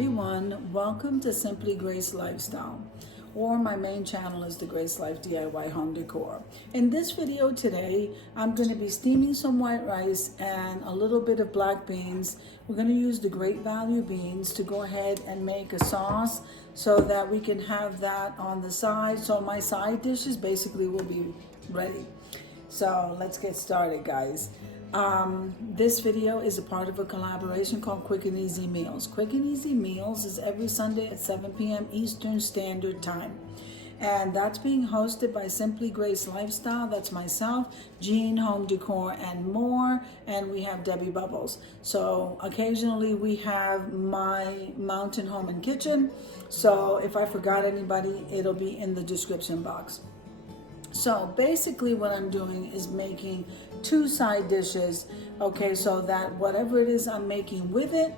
everyone, welcome to Simply Grace Lifestyle, or my main channel is the Grace Life DIY Home Decor. In this video today, I'm going to be steaming some white rice and a little bit of black beans. We're going to use the Great Value beans to go ahead and make a sauce so that we can have that on the side. So my side dishes basically will be ready. So let's get started, guys. This video is a part of a collaboration called Quick and Easy Meals. Quick and Easy Meals is every Sunday at 7 p.m. Eastern Standard Time. And that's being hosted by Simply Grace Lifestyle. That's myself, Jean Home Decor, and more. And we have Debbie Bubbles. So occasionally we have my Mountain Home and Kitchen. So if I forgot anybody, it'll be in the description box. So basically what I'm doing is making 2 side dishes, okay, so that whatever it is I'm making with it,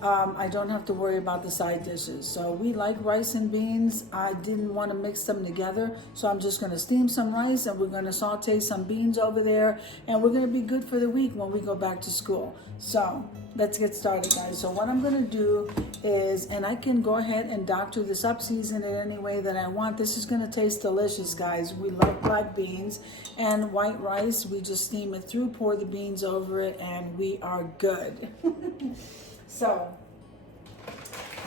I don't have to worry about the side dishes. So we like rice and beans. I didn't want to mix them together, so I'm just going to steam some rice and we're going to saute some beans over there, and we're going to be good for the week when we go back to school. So let's get started, guys. So what I'm going to do is, and I can go ahead and doctor this up, season it any way that I want. This is going to taste delicious, guys. We love black beans and white rice. We just steam it through, pour the beans over it, and we are good. So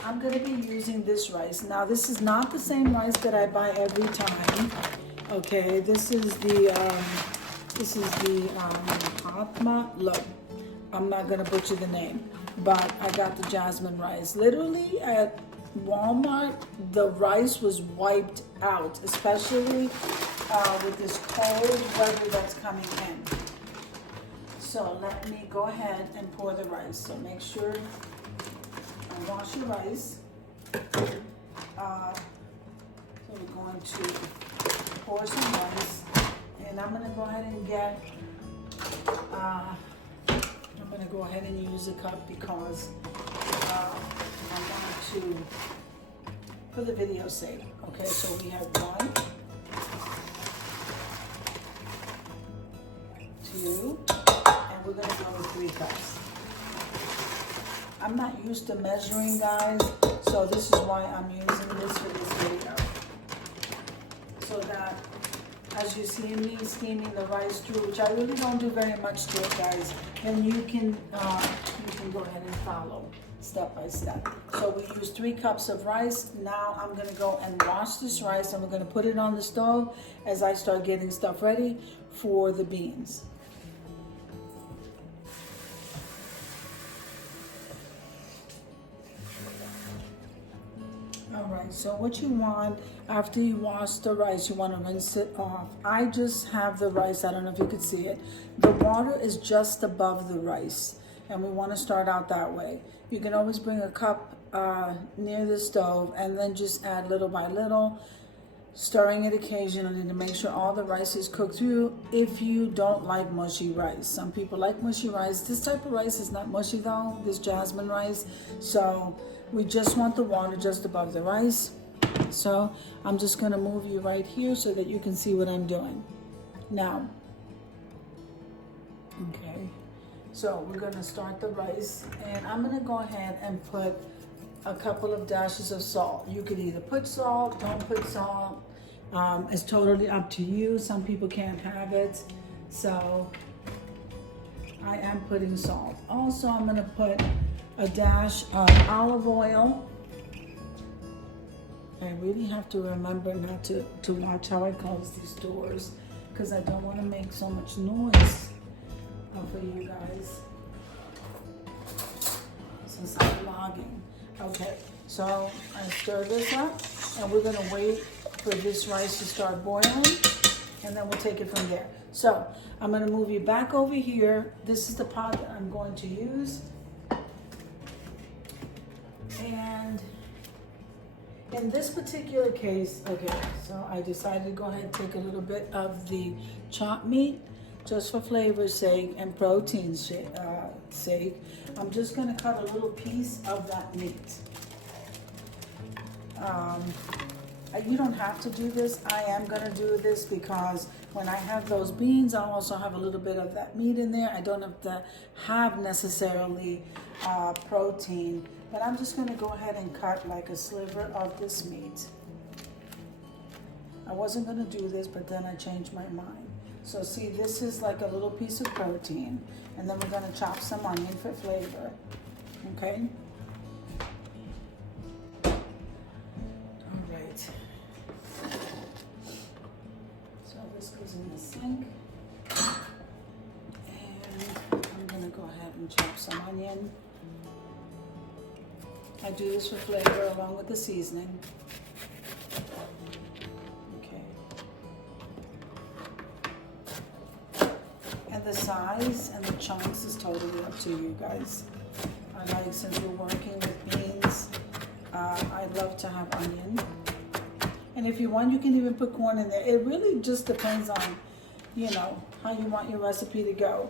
I'm going to be using this rice. Now this is not the same rice that I buy every time. Okay, this is the look. I'm not going to butcher the name, but I got the jasmine rice. Literally at Walmart, the rice was wiped out, especially with this cold weather that's coming in. So let me go ahead and pour the rice. So make sure I wash your rice. So we're going to pour some rice, and I'm going to go ahead and get. I'm going to go ahead and use a cup because I want to, for the video's sake. Okay, so we have 1, 2. We're going to go with 3 cups. I'm not used to measuring, guys, so this is why I'm using this for this video. So that as you see me steaming the rice through, which I really don't do very much to it, guys, then you can go ahead and follow step by step. So we use 3 cups of rice. Now I'm going to go and wash this rice, and we're going to put it on the stove as I start getting stuff ready for the beans. Alright, so what you want after you wash the rice, you want to rinse it off. I just have the rice, I don't know if you could see it. The water is just above the rice, and we want to start out that way. You can always bring a cup near the stove and then just add little by little, stirring it occasionally to make sure all the rice is cooked through if you don't like mushy rice. Some people like mushy rice. This type of rice is not mushy though, this jasmine rice. So we just want the water just above the rice. So I'm just going to move you right here so that you can see what I'm doing. Now, okay, so we're going to start the rice, and I'm going to go ahead and put a couple of dashes of salt. You could either put salt, don't put salt. It's totally up to you. Some people can't have it. So I am putting salt. Also, I'm going to put a dash of olive oil. I really have to remember not to watch how I close these doors, because I don't want to make so much noise for you guys since I'm vlogging. Okay, so I stir this up, and we're going to wait for this rice to start boiling, and then we'll take it from there. So I'm going to move you back over here. This is the pot that I'm going to use. And in this particular case, okay, so I decided to go ahead and take a little bit of the chopped meat, just for flavor's sake and protein's sake. I'm just going to cut a little piece of that meat. You don't have to do this. I am going to do this because when I have those beans, I'll also have a little bit of that meat in there. I don't have to have necessarily protein But I'm just gonna go ahead and cut like a sliver of this meat. I wasn't gonna do this, but then I changed my mind. So see, this is like a little piece of protein, and then we're gonna chop some onion for flavor, okay? All right. So this goes in the sink, and I'm gonna go ahead and chop some onion. I do this for flavor along with the seasoning. And the size and the chunks is totally up to you guys. I like, since we're working with beans, I love to have onion. And if you want, you can even put corn in there. It really just depends on, you know, how you want your recipe to go.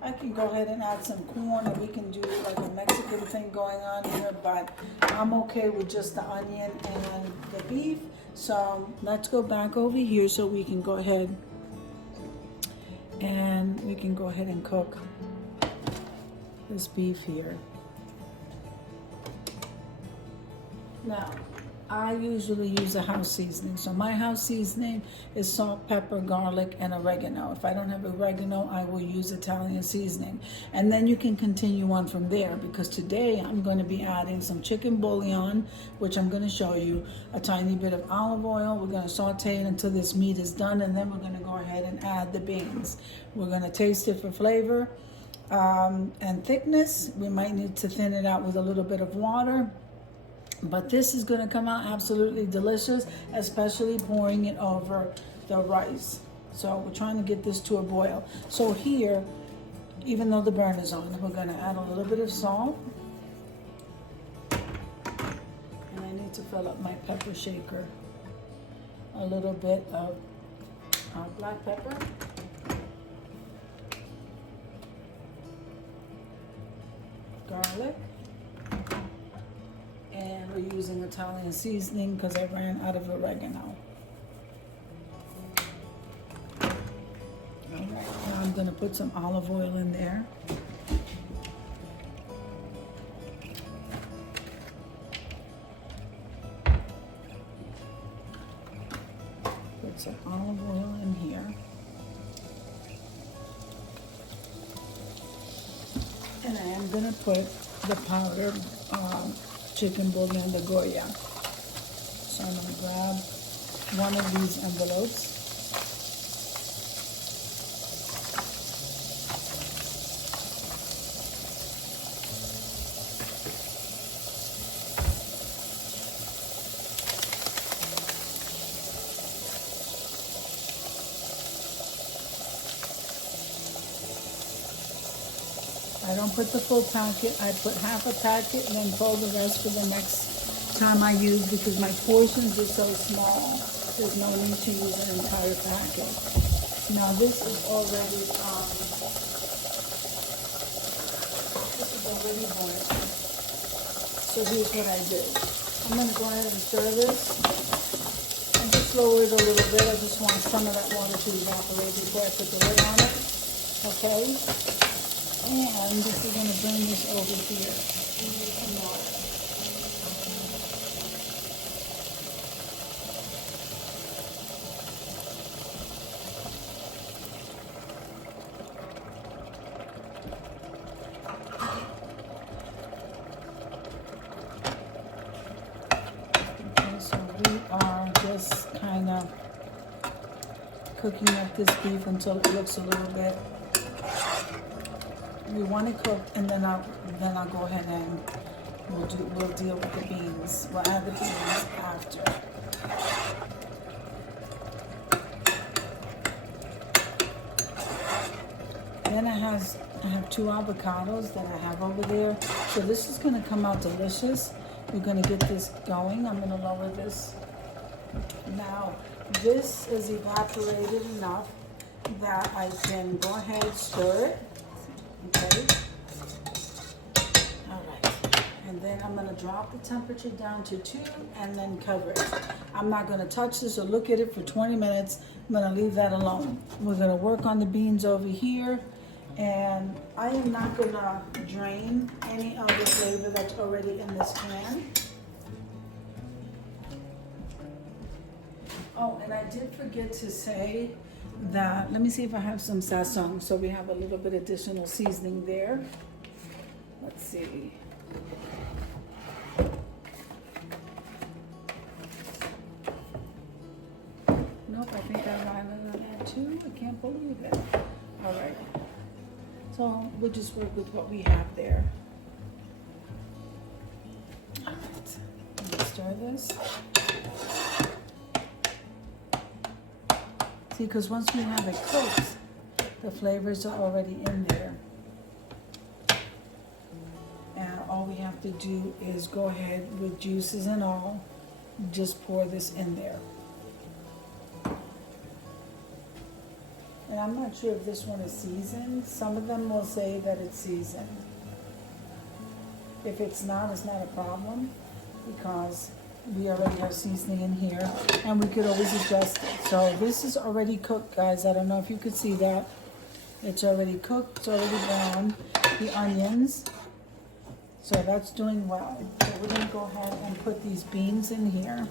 I can go ahead and add some corn, and we can do like a Mexican thing going on here, but I'm okay with just the onion and the beef. So let's go back over here so we can go ahead and cook this beef here. Now, I usually use a house seasoning. So my house seasoning is salt, pepper, garlic, and oregano. If I don't have oregano, I will use Italian seasoning. And then you can continue on from there, because today I'm going to be adding some chicken bouillon, which I'm going to show you, a tiny bit of olive oil. We're going to saute it until this meat is done, and then we're going to go ahead and add the beans. We're going to taste it for flavor and thickness. We might need to thin it out with a little bit of water. But this is going to come out absolutely delicious, especially pouring it over the rice. So we're trying to get this to a boil. So here, even though the burn is on, we're going to add a little bit of salt. And I need to fill up my pepper shaker. A little bit of black pepper. Garlic. And we're using Italian seasoning because I ran out of oregano. All right, now I'm going to put some olive oil in there. Put some olive oil in here. And I am going to put the powdered chicken bouillon de Goya. So I'm going to grab one of these envelopes. I don't put the full packet. I put half a packet and then pull the rest for the next time I use, because my portions are so small. There's no need to use an entire packet. Now this is already boiled. So here's what I did. I'm going to go ahead and stir this and just lower it a little bit. I just want some of that water to evaporate before I put the lid on it. Okay? And this is going to bring this over here. Some water. Okay, so we are just kind of cooking up this beef until it looks a little bit. We want it cooked, and then I'll go ahead and we'll deal with the beans. We'll add the beans after. Then I have 2 avocados that I have over there. So this is going to come out delicious. We're going to get this going. I'm going to lower this. Now this is evaporated enough that I can go ahead and stir it. Okay. All right. And then I'm going to drop the temperature down to 2 and then cover it. I'm not going to touch this or look at it for 20 minutes. I'm going to leave that alone. We're going to work on the beans over here. And I am not gonna drain any of the flavor that's already in this can. Oh, and I did forget to say that, let me see if I have some sazon, so we have a little bit additional seasoning there. Let's see. Nope, I think I might have that too. I can't believe it. All right. So we'll just work with what we have there. All right. Let's stir this. See, because once we have it cooked, the flavors are already in there. And all we have to do is go ahead with juices and all, just pour this in there. And I'm not sure if this one is seasoned. Some of them will say that it's seasoned. If it's not a problem, because we already have seasoning in here, and we could always adjust it. So this is already cooked, guys. I don't know if you could see that. It's already cooked, it's already brown. The onions, so that's doing well. So we're gonna go ahead and put these beans in here.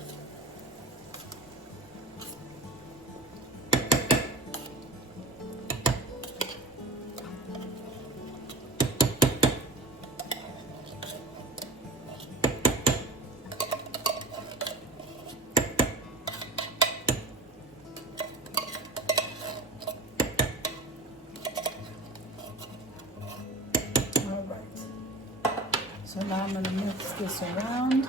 So now I'm going to mix this around.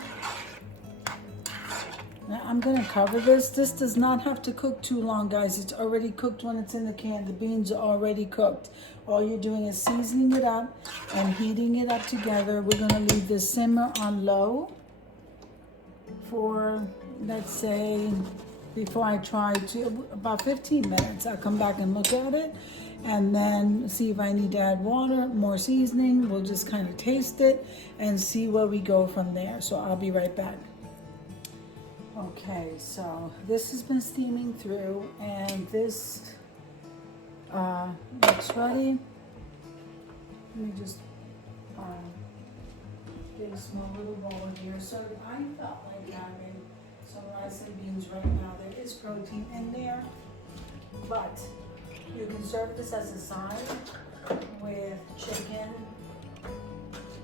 Now I'm going to cover this. This does not have to cook too long, guys. It's already cooked when it's in the can. The beans are already cooked. All you're doing is seasoning it up and heating it up together. We're going to leave this simmer on low for, let's say, before I try to, about 15 minutes. I'll come back and look at it and then see if I need to add water, more seasoning. We'll just kind of taste it and see where we go from there. So I'll be right back. Okay, so this has been steaming through and this looks ready. Let me just get a small little bowl here. So I felt like having some rice and beans right now. There is protein in there, but you can serve this as a side with chicken,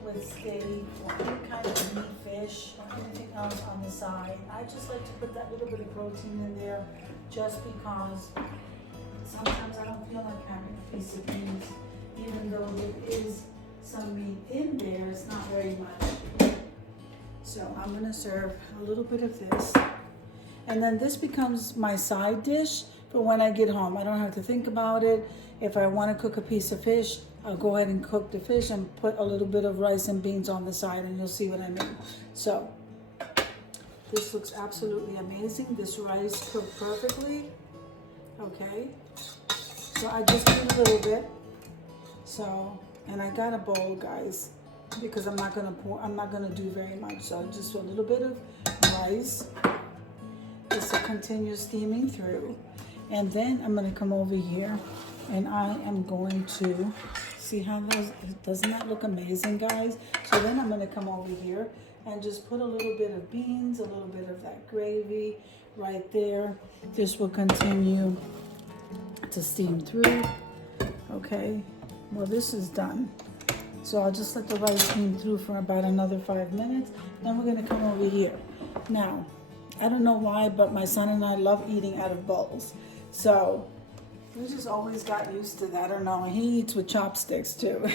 with steak, or any kind of meat, fish, or anything else on the side. I just like to put that little bit of protein in there just because sometimes I don't feel like having a piece of meat, even though there is some meat in there, it's not very much. So I'm gonna serve a little bit of this. And then this becomes my side dish for when I get home. I don't have to think about it. If I want to cook a piece of fish, I'll go ahead and cook the fish and put a little bit of rice and beans on the side, and you'll see what I mean. So this looks absolutely amazing. This rice cooked perfectly. Okay. So I just did a little bit. So, and I got a bowl, guys, because I'm not gonna do very much. So just a little bit of rice. This will continue steaming through. And then I'm gonna come over here and I am going to see how those, doesn't that look amazing, guys? So then I'm gonna come over here and just put a little bit of beans, a little bit of that gravy right there. This will continue to steam through. Okay, well this is done. So I'll just let the rice steam through for about another 5 minutes. Then we're gonna come over here. Now, I don't know why, but my son and I love eating out of bowls. So we just always got used to that. I don't know, he eats with chopsticks too.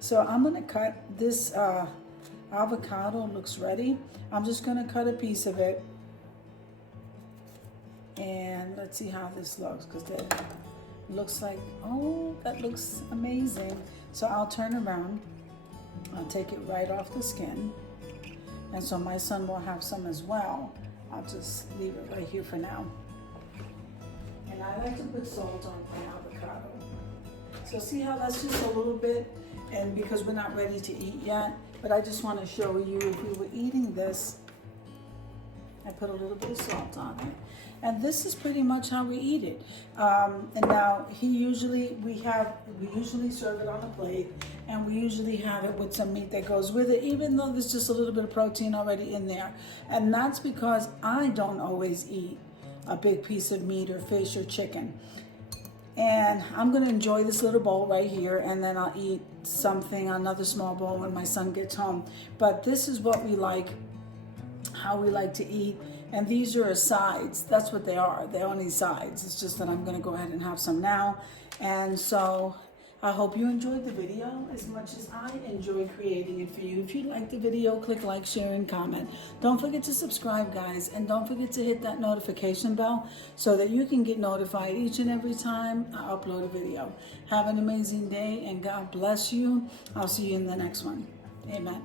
So I'm gonna cut this avocado, looks ready. I'm just gonna cut a piece of it. And let's see how this looks, because it looks like, oh, that looks amazing. So I'll turn around, I'll take it right off the skin. And so my son will have some as well. I'll just leave it right here for now. And I like to put salt on the avocado. So see how that's just a little bit, and because we're not ready to eat yet, but I just want to show you if we were eating this, I put a little bit of salt on it. And this is pretty much how we eat it. And now we usually serve it on a plate, and we usually have it with some meat that goes with it, even though there's just a little bit of protein already in there. And that's because I don't always eat a big piece of meat or fish or chicken. And I'm gonna enjoy this little bowl right here, and then I'll eat something, another small bowl, when my son gets home. But this is what we like, how we like to eat. And these are sides. That's what they are. They're only sides. It's just that I'm gonna go ahead and have some now. And so I hope you enjoyed the video as much as I enjoy creating it for you. If you liked the video, click like, share, and comment. Don't forget to subscribe, guys, and don't forget to hit that notification bell so that you can get notified each and every time I upload a video. Have an amazing day, and God bless you. I'll see you in the next one. Amen.